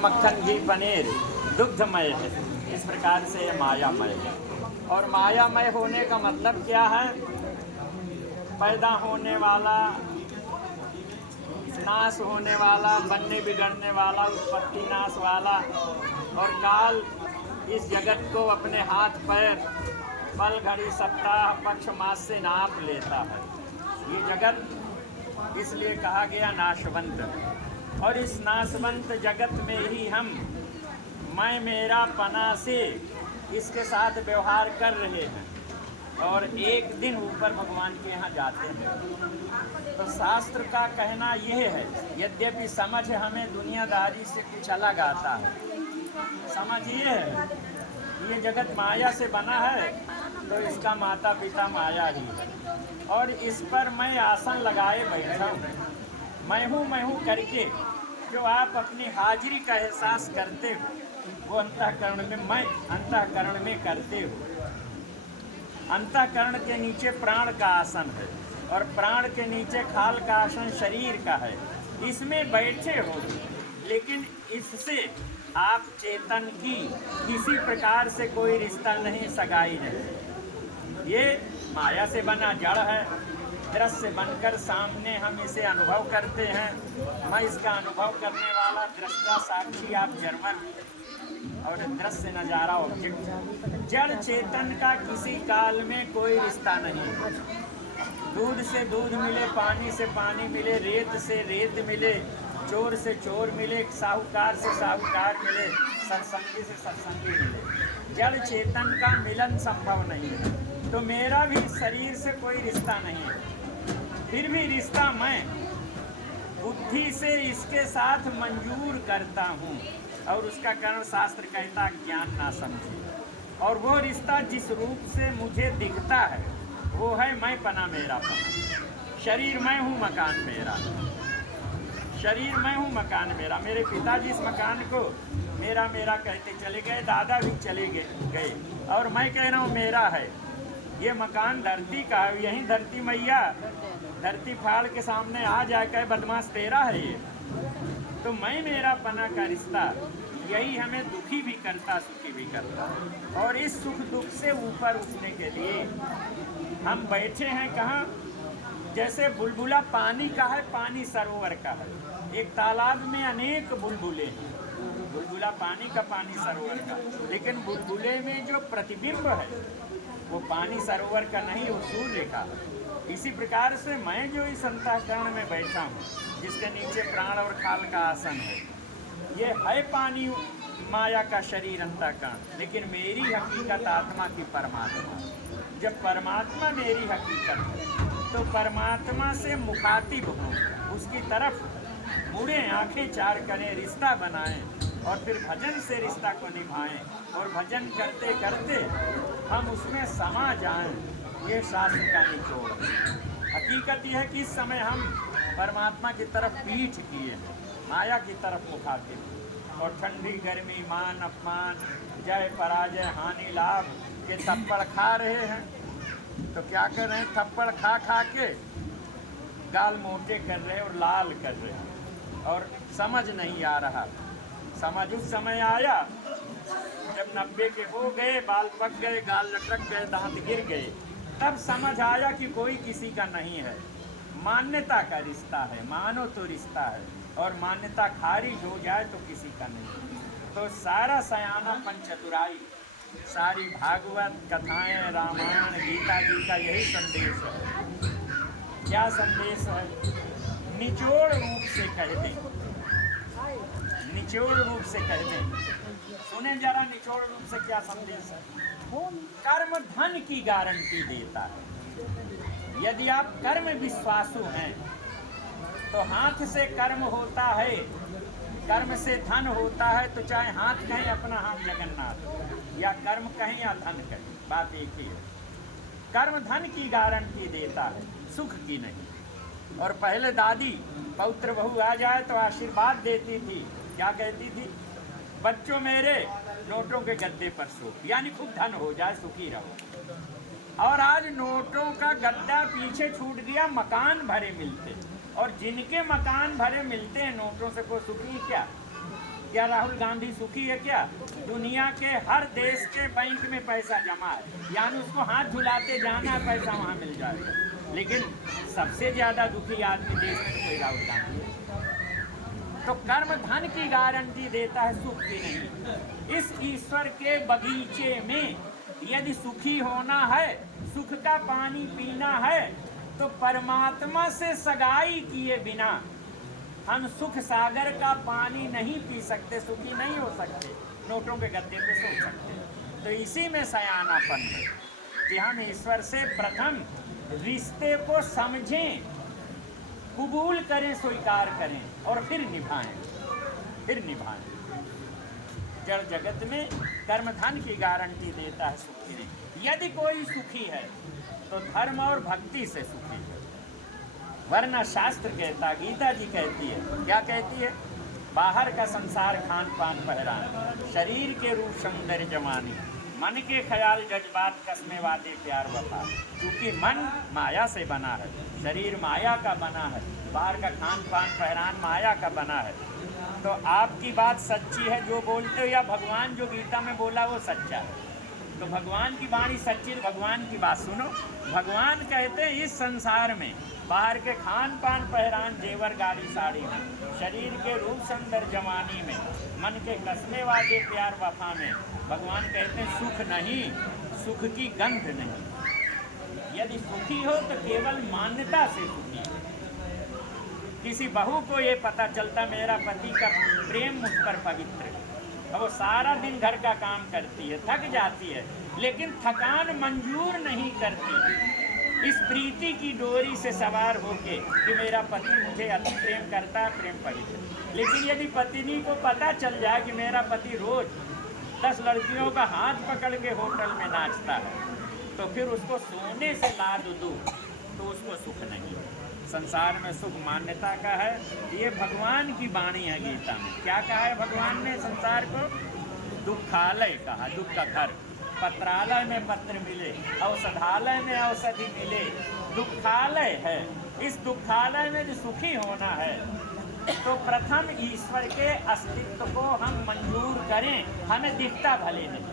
मक्खन घी पनीर दुग्धमय है, इस प्रकार से ये मायामय है। और मायामय होने का मतलब क्या है? पैदा होने वाला, नाश होने वाला, बनने बिगड़ने वाला, उत्पत्ति नाश वाला, और काल इस जगत को अपने हाथ पैर, पल घड़ी, सप्ताह, पक्ष, मास से नाप लेता है। ये जगत इसलिए कहा गया नाशवंत। और इस नाशवंत जगत में ही हम मैं मेरा पना से इसके साथ व्यवहार कर रहे हैं, और एक दिन ऊपर भगवान के यहाँ जाते हैं। तो शास्त्र का कहना यह है, यद्यपि समझ हमें दुनियादारी से कुछ अलग आता है। समझ ये है, ये जगत माया से बना है, तो इसका माता पिता माया ही है, और इस पर मैं आसन लगाए बैठा हूँ। मैं हूँ करके जो आप अपनी हाजिरी का एहसास करते हो, वो अंतःकरण में, मैं अंतःकरण में करते हो। अंतःकरण के नीचे प्राण का आसन है, और प्राण के नीचे खाल का आसन शरीर का है। इसमें बैठे हो, लेकिन इससे आप चेतन की किसी प्रकार से कोई रिश्ता नहीं, सगाई नहीं। ये माया से बना जड़ है, दृश्य बनकर सामने हम इसे अनुभव करते हैं। मैं इसका अनुभव करने वाला, दृष्टा, साक्षी, आप जर्मन, और दृश्य नज़ारा ऑब्जेक्ट। जड़ चेतन का किसी काल में कोई रिश्ता नहीं। दूध से दूध मिले, पानी से पानी मिले, रेत से रेत मिले, चोर से चोर मिले, साहूकार से साहूकार मिले, सत्संगी से सत्संगी मिले। जड़ चेतन का मिलन संभव नहीं है। तो मेरा भी शरीर से कोई रिश्ता नहीं है, फिर भी रिश्ता मैं बुद्धि से इसके साथ मंजूर करता हूँ, और उसका कारण शास्त्र कहता ज्ञान ना समझे। और वो रिश्ता जिस रूप से मुझे दिखता है, वो है मैं पना मेरा पना। शरीर मैं हूँ, मकान मेरा। शरीर मैं हूँ, मकान मेरा। मेरे पिताजी इस मकान को मेरा मेरा कहते चले गए, दादा भी चले गए, और मैं कह रहा हूँ मेरा है। ये मकान धरती का है, यही धरती मैया धरती फाड़ के सामने आ जाए, कहे बदमाश तेरा है ये। तो मैं मेरा पना का रिश्ता यही हमें दुखी भी करता, सुखी भी करता। और इस सुख दुख से ऊपर उठने के लिए हम बैठे हैं कहाँ? जैसे बुलबुला पानी का है, पानी सरोवर का है। एक तालाब में अनेक बुलबुले हैं, बुलबुला पानी का, पानी सरोवर का। लेकिन बुलबुले में जो प्रतिबिंब है, वो पानी सरोवर का नहीं, वो सूर्य का। इसी प्रकार से मैं जो इस अंतःकरण में बैठा हूँ, जिसके नीचे प्राण और खाल का आसन है, ये है पानी, माया का शरीर, अंतःकरण। लेकिन मेरी हकीकत आत्मा की परमात्मा। जब परमात्मा मेरी हकीकत है, तो परमात्मा से मुखातिब हों, उसकी तरफ मुड़े, आंखें चार करें, रिश्ता बनाएं, और फिर भजन से रिश्ता को निभाएं, और भजन करते करते हम उसमें समा जाएं। ये शास्त्र का निचोड़ है। हकीकत यह है कि इस समय हम परमात्मा की तरफ पीठ किए हैं, माया की तरफ मुखातिब, और ठंडी गर्मी, मान अपमान, जय पराजय, हानि लाभ के थप्पड़ खा रहे हैं। तो क्या कर रहे हैं? थप्पड़ खा खा के गाल मोटे कर रहे हैं और लाल कर रहे हैं, और समझ नहीं आ रहा। समझ उस समय आया जब 90 के हो गए, बाल पक गए, गाल लटक गए, दांत गिर गए, तब समझ आया कि कोई किसी का नहीं है। मान्यता का रिश्ता है, मानो तो रिश्ता है, और मान्यता खारिज हो जाए तो किसी का नहीं। तो सारा सयानापन, चतुराई, सारी भागवत कथाएं, रामायण, गीता जी का यही संदेश है। क्या संदेश है? निचोड़ रूप से कह दें, निचोड़ रूप से कह दें। सुने जरा, निचोड़ रूप से क्या संदेश है? कर्म धन की गारंटी देता है। यदि आप कर्म विश्वासु हैं, तो हाथ से कर्म होता है, कर्म से धन होता है। तो चाहे हाथ कहें अपना, हाथ जगन्नाथ, या कर्म कहें या धन कहें, बात एक ही है। कर्म धन की गारंटी देता है, सुख की नहीं। और पहले दादी पौत्र बहू आ जाए तो आशीर्वाद देती थी। क्या कहती थी? बच्चों मेरे नोटों के गद्दे पर सो, यानी खूब धन हो जाए, सुखी रहो। और आज नोटों का गद्दा पीछे छूट गया, मकान भरे मिलते, और जिनके मकान भरे मिलते हैं नोटों से, कोई सुखी क्या? क्या राहुल गांधी सुखी है क्या? दुनिया के हर देश के बैंक में पैसा जमा है, यानी उसको हाथ झुलाते जाना है, पैसा वहाँ मिल जाएगा। लेकिन सबसे ज्यादा दुखी आदमी देश में कोई राहुल गांधी है। तो कर्म धन की गारंटी देता है, सुख की नहीं। इस ईश्वर के बगीचे में यदि सुखी होना है, सुख का पानी पीना है, तो परमात्मा से सगाई किए बिना हम सुख सागर का पानी नहीं पी सकते, सुखी नहीं हो सकते, नोटों के गद्दे पे सो सकते। तो इसी में सयानापन है कि हम ईश्वर से प्रथम रिश्ते को समझें, कबूल करें, स्वीकार करें और फिर निभाएं। जड़ जगत में कर्म धन की गारंटी देता है, सुखी नहीं। यदि कोई सुखी है तो धर्म और भक्ति से सुखी है, वरना शास्त्र कहता, गीता जी कहती है, क्या कहती है? बाहर का संसार खान पान पहरान, शरीर के रूप सौंदर्य जवानी, मन के ख्याल जज्बात कसमे वादे प्यार वफा। क्योंकि मन माया से बना है, शरीर माया का बना है, बाहर का खान पान पहरान माया का बना है। तो आपकी बात सच्ची है जो बोलते हो, या भगवान जो गीता में बोला वो सच्चा है? तो भगवान की वाणी सच्ची, भगवान की बात सुनो। भगवान कहते हैं इस संसार में बाहर के खान पान पहरान जेवर गाड़ी साड़ी में, शरीर के रूप सुंदर जवानी में, मन के कसने वादे प्यार वफा में, भगवान कहते हैं सुख नहीं, सुख की गंध नहीं। यदि सुखी हो तो केवल मान्यता से सुखी हो। किसी बहू को ये पता चलता मेरा पति का प्रेम मुझ पर पवित्र है, अब वो सारा दिन घर का काम करती है, थक जाती है, लेकिन थकान मंजूर नहीं करती इस प्रीति की डोरी से सवार होके कि मेरा पति मुझे अति प्रेम करता है, प्रेम पवित्र। लेकिन यदि पत्नी को पता चल जाए कि मेरा पति रोज 10 लड़कियों का हाथ पकड़ के होटल में नाचता है, तो फिर उसको सोने से लाद दूँ तो उसको सुख नहीं। संसार में सुख मान्यता का है। ये भगवान की वाणी है गीता में। क्या कहा है भगवान ने संसार को? दुखालय कहा, दुख का घर। पत्रालय में पत्र मिले, औषधालय में औषधि मिले, दुखालय है। इस दुखालय में जो सुखी होना है तो प्रथम ईश्वर के अस्तित्व को हम मंजूर करें, हमें दिखता भले नहीं।